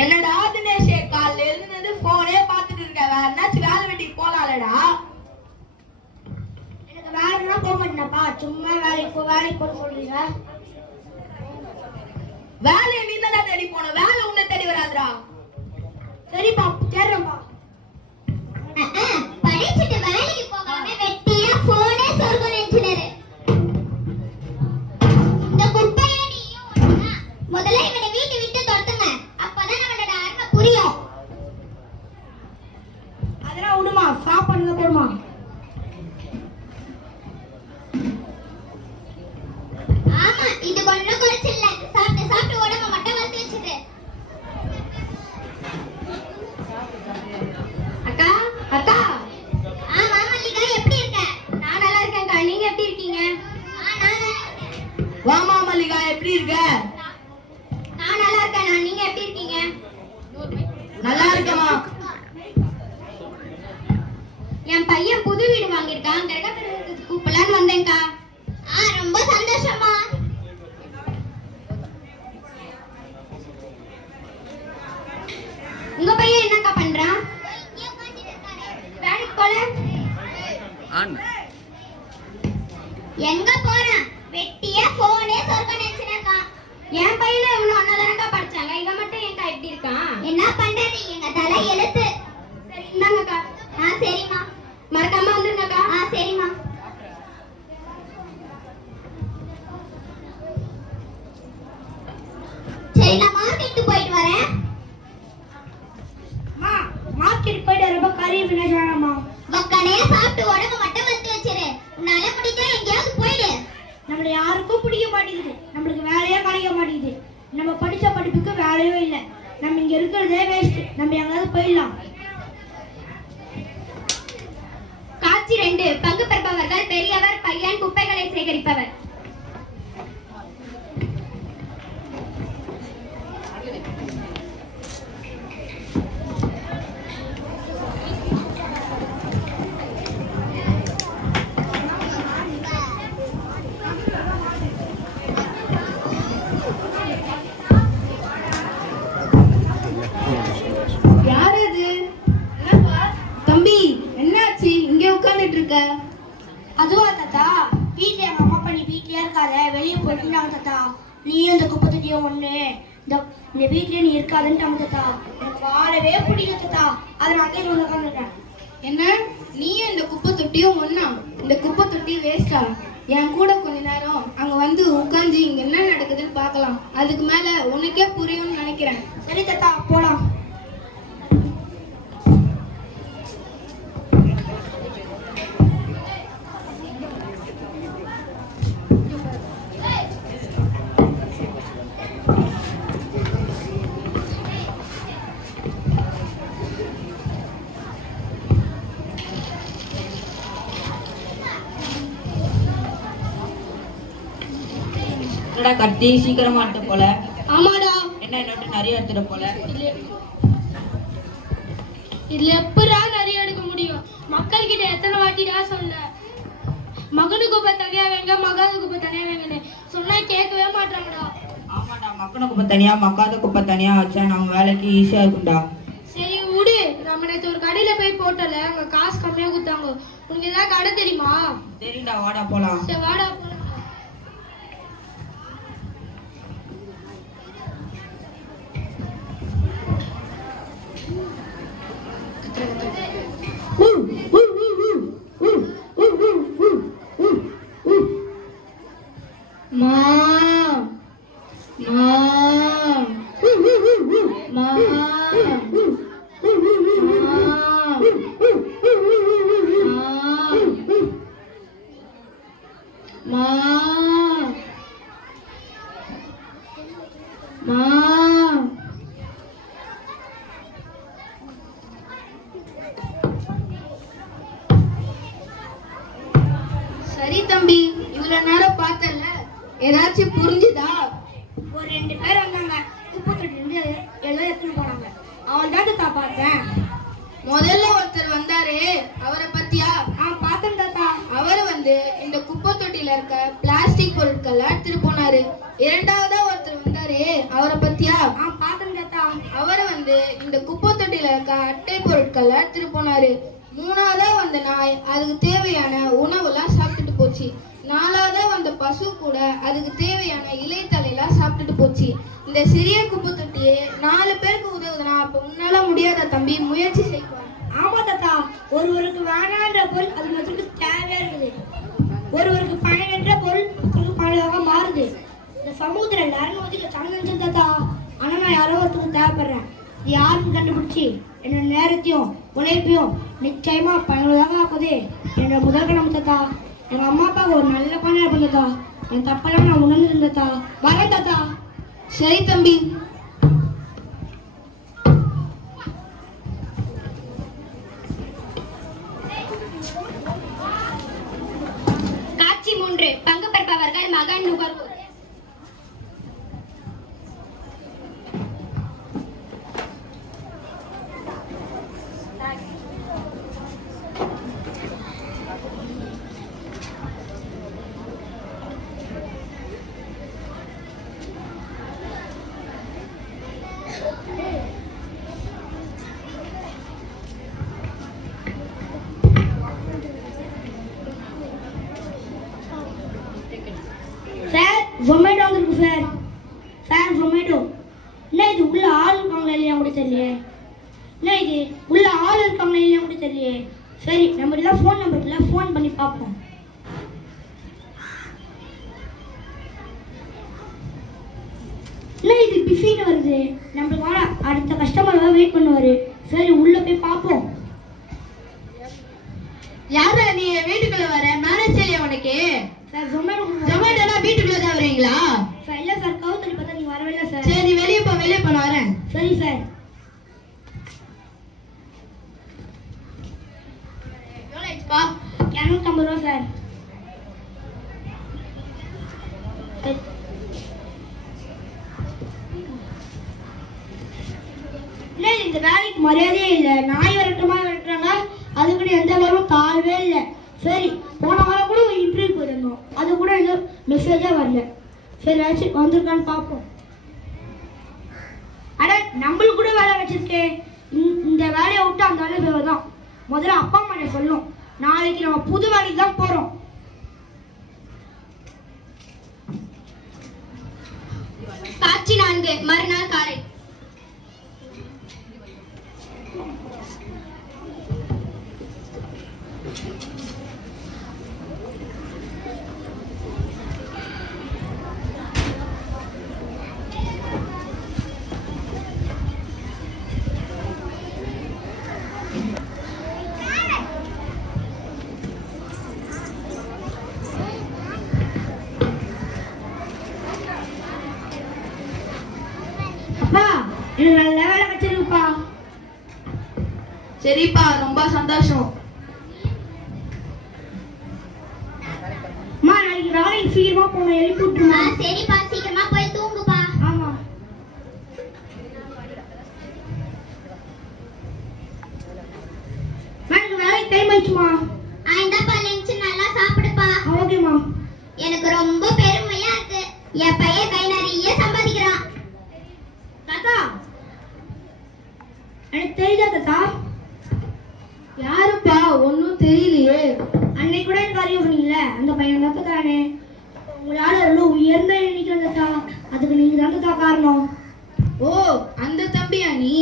என்னடா தினேஷே, காலையில எழுந்து போனே பார்த்துட்டு இருக்க. வேற என்னாச்சும் வேலை வெட்டிக்கு போலாம்லடா? எனக்கு வேலைன்னா போக மாட்டேன்ப்பா. சும்மா வேலைக்கு போக சொல்றீங்க. வேலையை நீ தானே தேடி போன, வேலை உன்னை தேடி வராதுடா. சரிப்பா, தேடுறேன்ப்பா. படிச்சுட்டு வேலைக்கு போகாம வெட்டியா போனே சொர்க்கம் நினைச்சுனாரு. இந்த குப்பைய நீயும் ஒண்ணா. முதல்ல இவனை வீட்டை விட்டு துரத்துங்க. அப்பதான் நம்மளோட அருமை புரியும். அதெல்லாம் விடுமா, சாப்பாடுங்க போடுமா. ஆமா, இது கொஞ்சம் குறைச்சில்ல. சாப்பிட்டு சாப்பிட்டு உடம்ப மட்டும் வளர்த்து வச்சுட்டு. அக்கா, அக்கா. ஆமா மல்லிகா, எப்படி இருக்க? நான் நல்லா இருக்கேன்க்கா, நீங்க எப்படி இருக்கீங்க? நான் நல்லா இருக்கேன். வாமா மல்லிகா, எப்படி இருக்க? நான் நல்லா இருக்கேன். நீங்க எப்படி இருக்கீங்க? நல்லா இருக்கேம்மா. என் பையன் புது வீடு வாங்கியிருக்கான். கிரகப்பிரவேசத்துக்கு கூப்பிடலான்னு வந்தேன்க்கா. ரொம்ப சந்தோஷமா. உங்க பையன் என்னக்கா பண்றான்? வேலைக்கு போல. எங்க போறான்? வெட்டியா போனே சொர்க்கம் நினைச்சுனாக்கா. என் பையனும் இவனும் ஒன்னதானக்கா படிச்சாங்க. இவன் மட்டும் ஏன்க்கா இப்படி இருக்கான்? என்ன பண்றது, எங்க தலை எழுத்து. சரி இந்தாங்கக்கா. சரிம்மா, மறக்காம வந்துருங்கக்கா. சரிம்மா. சரி, நான் மார்க்கெட்டுக்கு போயிட்டு வரேன். அம்மா, மார்க்கெட் போயிட்டு ரொம்ப கறி வேணாமா. மக்கனே சாப்பிட்டு உடம்பு மட்டும் வச்சு வச்சிரு. உன்னால பிடிச்சா எங்கேயாவது போயிடு. நம்மள யாருக்கும் பிடிக்க மாட்டேங்குது. நம்மளுக்கு வேலையே கிடைக்க மாட்டேங்குது. நம்ம படிச்ச படிப்புக்கு வேலையும் இல்லை. நம்ம இங்க இருக்கிறதே வேஸ்ட். நம்ம எங்கேயாவது போயிடலாம். காட்சி 2. பங்கு பெறுபவர்கள் பெரியவர், பையன், குப்பைகளை சேகரிப்பவர். யார் அது? தம்பி, என்னாச்சு இங்க உட்கார்ந்துட்டு இருக்க? அதுவா தாத்தா, வீட்டுல எங்க அம்மா பண்ணி வீட்லயே இருக்காத, வெளியே போயிட்டு தாத்தா. நீயும் இந்த குப்பை தொட்டியும் ஒண்ணு. இந்த வீட்லயே நீ இருக்காதுன்னு தாத்தா. எனக்கு வாழவே பிடிக்கல தாத்தா. அதனால தான் இங்க உட்காந்துருக்கேன். என்ன, நீயும் இந்த குப்பை தொட்டியும் ஒண்ணா? இந்த குப்பை தொட்டி வேஸ்டா? என் கூட கொஞ்ச நேரம் அங்க வந்து உட்காந்து இங்க என்ன நடக்குதுன்னு பார்க்கலாம். அதுக்கு மேல உனக்கே புரியும்னு நினைக்கிறேன். சரி தாத்தா, போலாம். என்னடா கத்தி சீக்கிரமா எடுத்த போல. ஆமாடா. என்ன என்னட்டு நிறைய எடுத்துட போல. இதுல எப்படா நிறைய எடுக்க முடியும்? மக்கள் கிட்ட எத்தனை வாட்டிடா சொன்ன, மகனுக்கு குப்பை தனியா வைங்க, மகாத குப்பை தனியா வைங்கன்னு சொன்னா கேட்கவே மாட்டாங்கடா. ஆமாடா, மக்கன குப்பை தனியா மக்காத குப்பை தனியா வச்சா நம்ம வேலைக்கு ஈஸியா இருக்கும்டா. சரி விடு, நம்ம நேற்று ஒரு கடையில போய் போட்டல, அங்க காசு கம்மியா கொடுத்தாங்க. உனக்கு ஏதாவது கடை தெரியுமா? சரிடா, வாடா போலாம். சரி வாடா போலாம். சரி தம்பி, இவ்வளவு நேரம் பார்த்தல, ஏதாச்சும் புரிஞ்சுதா? ஒரு 2 பேர் வந்தாங்க, குப்பை தொட்டி இருந்து எல்லாம் எடுத்துன்னு போனாங்க. அவன் தான் பார்த்தேன். முதல்ல ஒருத்தர் வந்தாரு, அவரை பத்தியா? பார்த்தேன் தாத்தா. அவர் வந்து இந்த குப்பை தொட்டியில இருக்க பிளாஸ்டிக் பொருட்கள் எடுத்துட்டு போனாரு. இரண்டாவதா ஒருத்தர் வந்தாரு, அவரை பத்தியா? பார்த்தேன் தாத்தா. அவரை வந்து இந்த குப்பை தொட்டியில இருக்க அட்டை பொருட்களை எடுத்துட்டு போனாரு. மூணாவதா வந்த நாய் அதுக்கு தேவையான உணவுலாம் சாப்பிட்டுட்டு போச்சு. நாலாவதா வந்த பசு கூட அதுக்கு தேவையான இலைத்தலையெல்லாம் சாப்பிட்டுட்டு போச்சு. இந்த சிறிய குப்பை தொட்டியே 4 பேருக்கு உதவுதுனா அப்ப உன்னால முடியாத தம்பி, முயற்சி செய்வார். ஆமா தாத்தா, ஒருவருக்கு வேணான்ற பொருள் அது மற்றவருக்கு தேவையா இருக்குது. ஒருவருக்கு பயனற்ற பொருள் மற்றவருக்கு பயனாக மாறுது. இந்த சமூகத்துல எல்லாரும் ஒதுக்க சமைச்சு தாத்தா, ஆனா நான் யாரோ ஒருத்தருக்கு தேவைப்படுறேன். இது யாருன்னு கண்டுபிடிச்சி என்னோட நேரத்தையும் உழைப்பையும் நிச்சயமா பயனுள்ளதாக ஆக்குது என்னோட முதல் கணம் தாத்தா. எங்க அம்மா அப்பா ஒரு நல்ல பையனா இருப்பேன் தாத்தா. என் தப்பெல்லாம் நான் உணர்ந்து தாத்தா. வரேன் தாத்தா. சரி தம்பி. காட்சி 3. பங்கு பெறுபவர்கள் மகன் நுகர்வோர். சார் ஜொமேட்டோ வந்துருக்கு சார். Sir Zomato. என்ன இது உள்ள ஆள் இருக்காங்களா இல்லையா கூட தெரியலையே. என்ன இது உள்ள ஆள் இருக்காங்களா இல்லையா கூட தெரியலையே. சரி, நம்ம தான் ஃபோன் நம்பர்ல ஃபோன் பண்ணி பார்ப்போம். என்ன இது பிஸின்னு வருது. நம்மளுக்கு அடுத்த கஸ்டமர் தான் வெயிட் பண்ணுவாரு. சரி, உள்ள போய் பார்ப்போம். யாரா நீ வீட்டுக்குள்ள வர? மேனேஜ் செய்ய உனக்கு? சார் ஜொமேட்டோ வீட்டுக்குள்ள தான் வரீங்களா? சார் இல்லை சார், கவுத்தடி பார்த்தா நீங்க வரவே இல்லை சார். சரி, வெளியே போ நான் வரேன். சரி சார். எவ்வளோ ஆயிடுச்சுப்பா? 250 ரூபா சார். இல்லை, இந்த வேலைக்கு மரியாதையே இல்லை. நாய் விரட்டுறாங்க, அதுக்குன்னு எந்த வாரமும் தாழ்வே இல்லை. சரி, போன வாரம் கூட ஒரு இன்டர்வியூ போயிருந்தோம், அது கூட எதுவும் மெசேஜே வரல. சரி, ஆச்சு வந்திருக்கான்னு பார்ப்போம். அட, நம்மளுக்கு கூட வேலை வச்சிருக்கேன். இந்த வேலையை விட்டு அந்த வேலை போய்தான். முதல்ல அப்பா அம்மா சொல்லணும், நாளைக்கு நம்ம புது வேலைக்கு தான் போறோம். காட்சி 4. மறுநாள் காலை. அப்பா, எனக்கு நல்ல வேலை வச்சிருக்குப்பா. சரிப்பா, ரொம்ப சந்தோஷம். அம்மா, நாளைக்கு வேலைக்கு சீக்கிரமா போகணும், எழுப்பி விட்டுருமா? சரிப்பா, சீக்கிரமா போய் தூங்குப்பா. ஆமா. எனக்கு வேலைக்கு டைம் ஆயிடுச்சுமா. இந்தாப்பா லஞ்ச், நல்லா சாப்பிடுப்பா. ஓகேம்மா. எனக்கு ரொம்ப பெருமையா இருக்கு. என் பையன் கை நிறைய சம்பாதிக்கிறான். தாத்தா, எனக்கு தெரியுதா தாத்தா? யாருப்பா? ஒன்னும் தெரியலையே. அன்னைக்கு கூட எனக்கு அறிவு பண்ணீங்களே, அந்த பையன் தாத்தா தானே. உங்களால எவ்வளோ உயர்ந்த நினைக்கிறேன் தாத்தா, அதுக்கு நீங்க தான் தாத்தா காரணம். ஓ, அந்த தம்பியா நீ?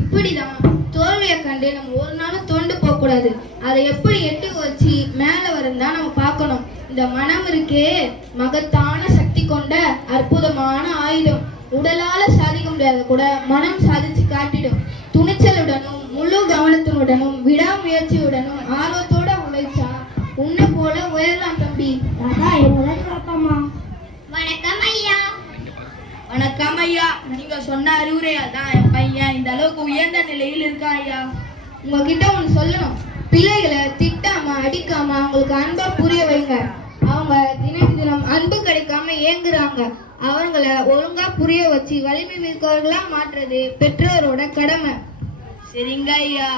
இப்படிதான் தோல்வியை கண்டு நம்ம ஒரு நாளும் தோண்டு போக கூடாது. அதை எப்படி எட்டு வச்சு மேல வருந்தா நம்ம பார்க்கணும். இந்த மனம் இருக்கே, மகத்தான சக்தி கொண்ட அற்புதமான ஆயுதம். உடலால சாதிக்க முடியாத கூட மனம் சாதிச்சு காட்டிடும். துணிச்சலுடனும் முழு கவனத்துடனும் விடாமுயற்சியுடனும் ஆர்வத்தோட உழைச்சா உன்னை போல உயரலாம் தம்பி. தாத்தா, எங்கதான் தாத்தாமா. வணக்கம் ஐயா. வணக்கம் ஐயா. நீங்க சொன்ன அறிவுரையால் தான் என் பையன் இந்த அளவுக்கு உயர்ந்த நிலையில் இருக்கான் ஐயா. உங்ககிட்ட ஒன்று சொல்லணும். பிள்ளைகளை திட்டாம அடிக்காம அவங்களுக்கு அன்பா புரிய வைங்க. அவங்க தினம் தினம் அன்பு கிடைக்காம ஏங்குறாங்க. அவங்கள ஒழுங்கா புரிய வச்சு வலிமை மிக்கவர்களா மாற்றுறது பெற்றோரோட கடமை. சரிங்க ஐயா.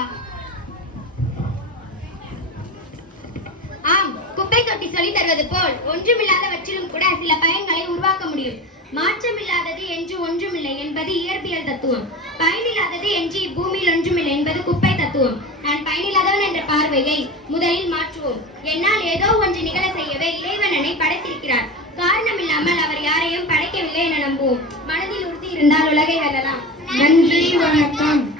ஆம், குப்பை தொட்டி சொல்லி தருவது போல் ஒன்றுமில்லாதவற்றிலும் கூட சில பயன்களை உருவாக்க முடியும். மாற்றமில்லாதது என்று ஒன்றுமில்லை என்பது இயற்பியல் தத்துவம். பயனில்லாதது இன்றி பூமியில் ஒன்றுமில்லை என்பது குப்பை தத்துவம். நான் பயனில்லாதவன் என்ற பார்வையை முதலில் மாற்றுவோம். என்னால் ஏதோ ஒன்று நிகழ செய்யவே இறைவன் என்னை படைத்திருக்கிறார். காரணம் இல்லாமல் அவர் யாரையும் படைக்கவில்லை என நம்புவோம். மனதில் உறுதி இருந்தால் உலகை வெல்லலாம். நன்றி, வணக்கம்.